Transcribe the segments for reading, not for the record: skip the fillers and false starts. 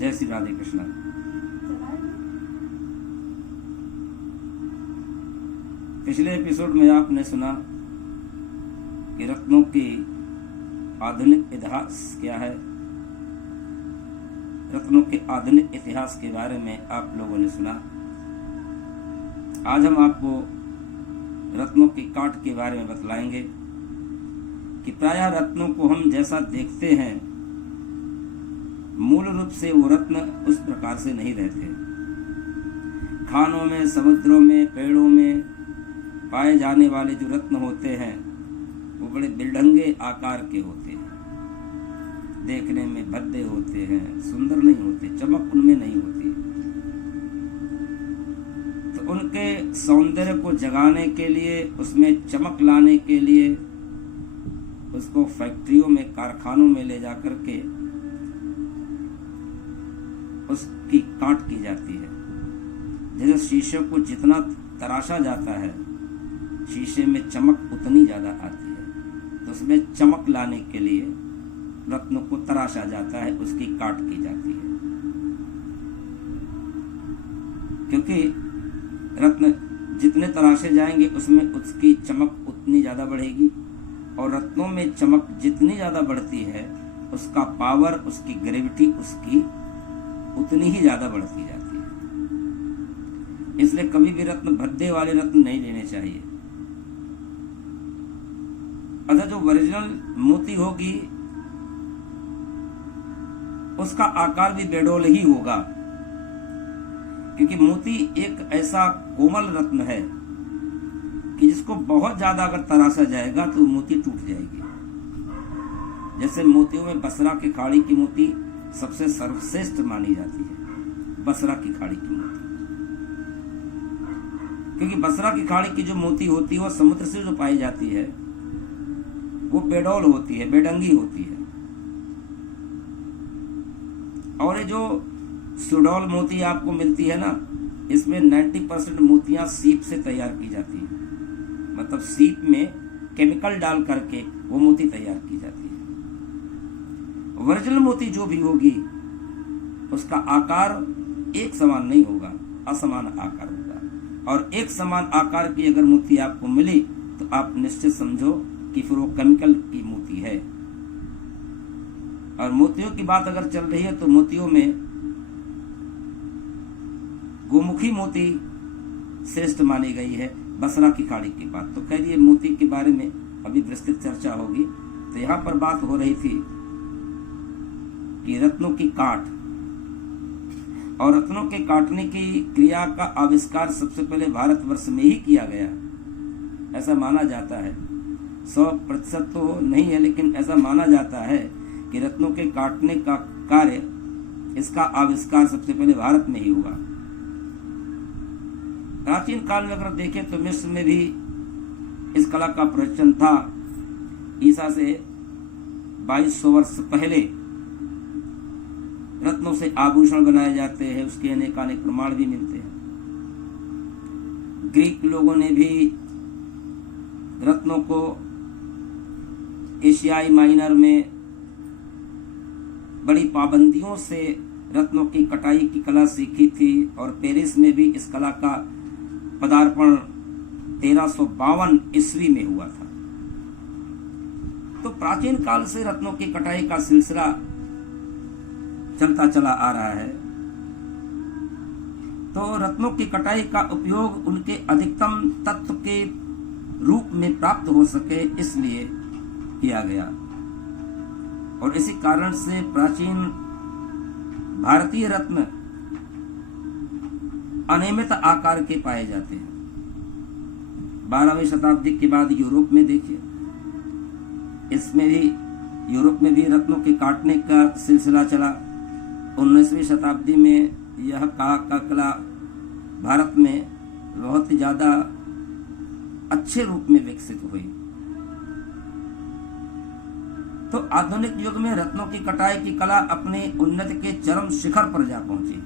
जय श्री राधे कृष्णा। पिछले एपिसोड में आपने सुना कि रत्नों की आधुनिक इतिहास क्या है। रत्नों के आधुनिक इतिहास के बारे में आप लोगों ने सुना। आज हम आपको रत्नों की काट के बारे में बतलाएंगे कि प्रायः रत्नों को हम जैसा देखते हैं मूल रूप से वो रत्न उस प्रकार से नहीं रहते। खानों में, समुद्रों में, पेड़ों में पाए जाने वाले जो रत्न होते हैं वो बड़े बिरढंगे आकार के होते हैं, देखने में भद्दे होते हैं, सुंदर नहीं होते, चमक उनमें नहीं होती। तो उनके सौंदर्य को जगाने के लिए, उसमें चमक लाने के लिए उसको फैक्ट्रियों में, कारखानों में ले जाकर के उसकी काट की जाती है। जैसे शीशे को जितना तराशा जाता है, शीशे में चमक उतनी ज्यादा आती है, तो उसमें चमक लाने के लिए रत्न को तराशा जाता है, उसकी काट की जाती है। क्योंकि रत्न जितने तराशे जाएंगे उसमें उसकी चमक उतनी ज्यादा बढ़ेगी, और रत्नों में चमक जितनी ज्यादा बढ़ती है उसका पावर, उसकी ग्रेविटी उसकी उतनी ही ज्यादा बढ़ती जाती है। इसलिए कभी भी रत्न, भद्दे वाले रत्न नहीं लेने चाहिए। अतः जो ओरिजिनल मोती होगी उसका आकार भी बेडोल ही होगा, क्योंकि मोती एक ऐसा कोमल रत्न है कि जिसको बहुत ज्यादा अगर तराशा जाएगा तो मोती टूट जाएगी। जैसे मोतियों में बसरा की खाड़ी की मोती सबसे सर्वश्रेष्ठ मानी जाती है, बसरा की खाड़ी की मोती, क्योंकि बसरा की खाड़ी की जो मोती होती है वो समुद्र से जो पाई जाती है वो बेडौल होती है, बेडंगी होती है। और ये जो सुडौल मोती आपको मिलती है ना, इसमें 90% मोतियां सीप से तैयार की जाती है, मतलब सीप में केमिकल डाल करके वो मोती तैयार की जाती है। ओरिजिनल मोती जो भी होगी उसका आकार एक समान नहीं होगा, असमान आकार होगा। और एक समान आकार की अगर मोती आपको मिली तो आप निश्चित समझो कि फिर वो केमिकल की मोती है। और मोतियों की बात अगर चल रही है तो मोतियों में गोमुखी मोती श्रेष्ठ मानी गई है, बसरा की खाड़ी की बात। तो खैर ये मोती के बारे में अभी विस्तृत चर्चा होगी। तो यहाँ पर बात हो रही थी कि रत्नों की काट, और रत्नों के काटने की क्रिया का आविष्कार सबसे पहले भारतवर्ष में ही किया गया, ऐसा माना जाता है। 100% तो नहीं है, लेकिन ऐसा माना जाता है कि रत्नों के काटने का कार्य, इसका आविष्कार सबसे पहले भारत में ही हुआ। प्राचीन काल में अगर देखें तो मिस्र में भी इस कला का प्रचलन था। ईसा से 2200 वर्ष पहले रत्नों से आभूषण बनाए जाते हैं, उसके अनेकानेक प्रमाण भी मिलते हैं। ग्रीक लोगों ने भी रत्नों को एशियाई माइनर में बड़ी पाबंदियों से रत्नों की कटाई की कला सीखी थी, और पेरिस में भी इस कला का पदार्पण 1352 ईस्वी में हुआ था। तो प्राचीन काल से रत्नों की कटाई का सिलसिला चलता चला आ रहा है। तो रत्नों की कटाई का उपयोग उनके अधिकतम तत्व के रूप में प्राप्त हो सके इसलिए किया गया, और इसी कारण से प्राचीन भारतीय रत्न अनियमित आकार के पाए जाते हैं। 12वीं शताब्दी के बाद यूरोप में देखिए, इसमें भी, यूरोप में भी रत्नों के काटने का सिलसिला चला। 19वीं शताब्दी में यह कला भारत में बहुत ही ज्यादा अच्छे रूप में विकसित हुई। तो आधुनिक युग में रत्नों की कटाई की कला अपने उन्नति के चरम शिखर पर जा पहुंची।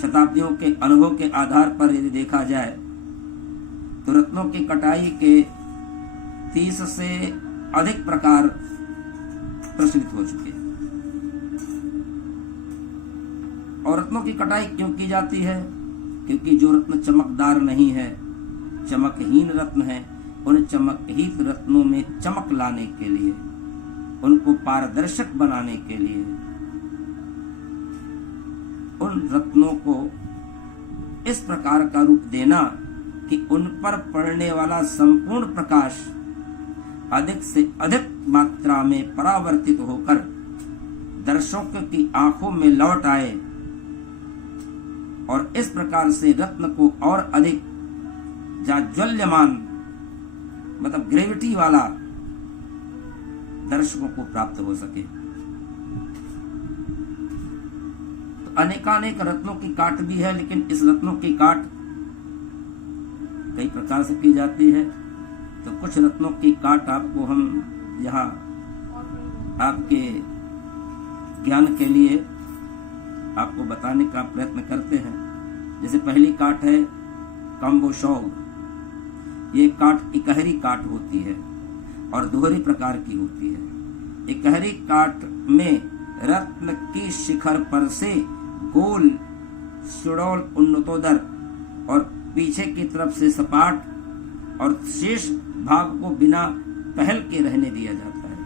शताब्दियों के अनुभव के आधार पर यदि देखा जाए तो रत्नों की कटाई के 30 से अधिक प्रकार प्रचलित हो चुके हैं। और रत्नों की कटाई क्यों की जाती है? क्योंकि जो रत्न चमकदार नहीं है, चमकहीन रत्न है, उन चमकहीन रत्नों में चमक लाने के लिए, उनको पारदर्शक बनाने के लिए, उन रत्नों को इस प्रकार का रूप देना कि उन पर पड़ने वाला संपूर्ण प्रकाश अधिक से अधिक मात्रा में परावर्तित होकर दर्शकों की आंखों में लौट आए और इस प्रकार से रत्न को और अधिक जाज्वल्यमान, मतलब ग्रेविटी वाला दर्शकों को प्राप्त हो सके। तो अनेकानेक रत्नों की काट भी है, लेकिन इस रत्नों की काट कई प्रकार से की जाती है। तो कुछ रत्नों की काट आपको हम यहाँ आपके ज्ञान के लिए आपको बताने का प्रयत्न करते हैं। जैसे पहली काट है कम्बोशौग। ये काट इकहरी काट होती है और दोहरी प्रकार की होती है। इकहरी काट में रत्न की शिखर पर से गोल सुडौल उन्नतोदर और पीछे की तरफ से सपाट और शेष भाग को बिना पहल के रहने दिया जाता है,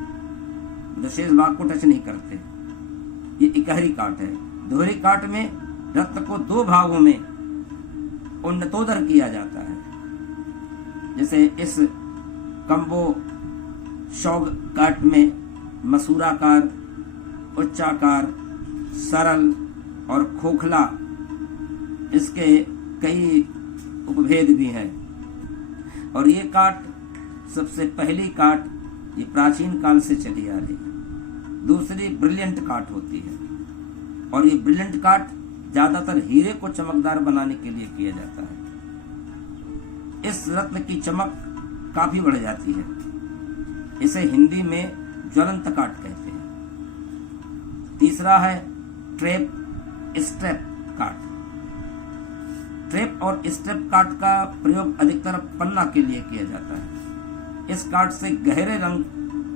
मतलब शेष भाग को टच नहीं करते। ये इकहरी काट है। दोहरी काट में रत्न को दो भागों में उन्नतोदर किया जाता है। जैसे इस कम्बो शौग काट में मसूराकार, उच्चाकार, सरल और खोखला, इसके कई उपभेद भी हैं। और ये काट सबसे पहली काट ये प्राचीन काल से चली आ रही है। दूसरी ब्रिलियंट काट होती है और ये ब्रिलियंट काट ज्यादातर हीरे को चमकदार बनाने के लिए किया जाता है। इस रत्न की चमक काफी बढ़ जाती है। इसे हिंदी में ज्वलंत काट कहते हैं। तीसरा है ट्रेप स्ट्रेप काट। ट्रेप और स्ट्रेप काट का प्रयोग अधिकतर पन्ना के लिए किया जाता है। इस काट से गहरे रंग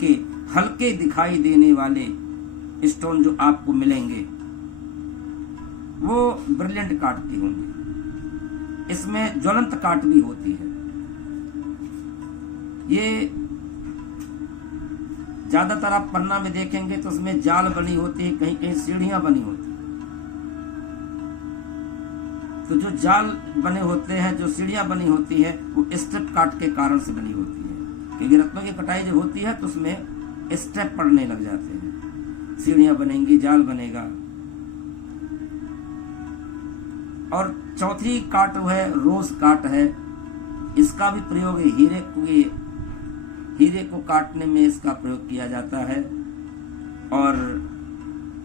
के हल्के दिखाई देने वाले स्टोन जो आपको मिलेंगे वो ब्रिलियंट काट की होंगे। इसमें ज्वलंत काट भी होती है। ये ज्यादातर आप पन्ना में देखेंगे तो उसमें जाल बनी होती है, कहीं कहीं सीढ़ियां बनी होती है। तो जो जाल बने होते हैं, जो सीढ़ियां बनी होती है, वो स्ट्रेप काट के कारण से बनी होती है। क्योंकि रत्नों की कटाई जब होती है तो उसमें स्टेप पड़ने लग जाते हैं, सीढ़ियां बनेंगी, जाल बनेगा। और चौथी काट है रोज काट है। इसका भी प्रयोग हीरे को काटने में इसका प्रयोग किया जाता है और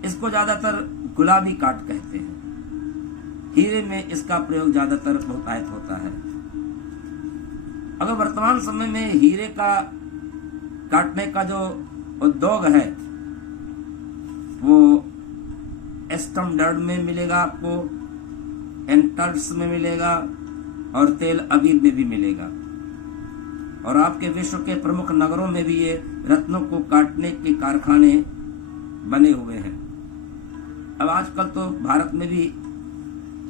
इसको ज्यादातर गुलाबी काट कहते हैं। हीरे में इसका प्रयोग ज्यादातर बहुतायत होता है। अगर वर्तमान समय में हीरे का काटने का जो उद्योग है वो स्टैंडर्ड में मिलेगा, आपको एंटर्स में मिलेगा और तेल अबीब में भी मिलेगा। और आपके विश्व के प्रमुख नगरों में भी ये रत्नों को काटने के कारखाने बने हुए हैं। अब आजकल तो भारत में भी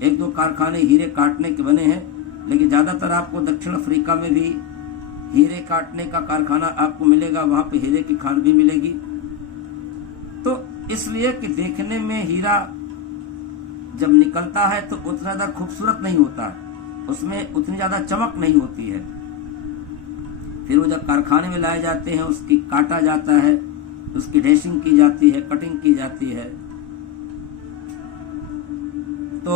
एक दो कारखाने हीरे काटने के बने हैं, लेकिन ज्यादातर आपको दक्षिण अफ्रीका में भी हीरे काटने का कारखाना आपको मिलेगा। वहां पे हीरे की खान भी मिलेगी। तो इसलिए कि देखने में हीरा जब निकलता है तो उतना ज्यादा खूबसूरत नहीं होता, उसमें उतनी ज्यादा चमक नहीं होती है। फिर वो जब कारखाने में लाए जाते हैं, उसकी काटा जाता है, उसकी ड्रेसिंग की जाती है, कटिंग की जाती है, तो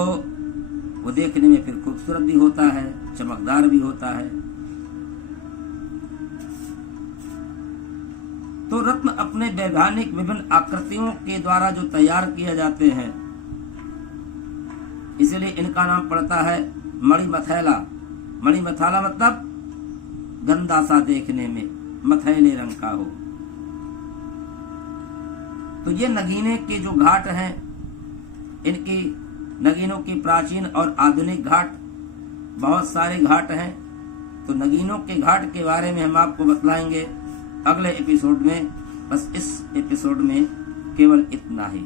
वो देखने में फिर खूबसूरत भी होता है, चमकदार भी होता है। तो रत्न अपने वैधानिक विभिन्न आकृतियों के द्वारा जो तैयार किए जाते हैं, इसलिए इनका नाम पड़ता है मणिमथैला। मणिमथैला मतलब गंदा सा देखने में, मथैले रंग का हो। तो ये नगीने के जो घाट हैं, इनकी नगीनों की प्राचीन और आधुनिक घाट बहुत सारे घाट हैं। तो नगीनों के घाट के बारे में हम आपको बतलाएंगे अगले एपिसोड में। बस इस एपिसोड में केवल इतना ही।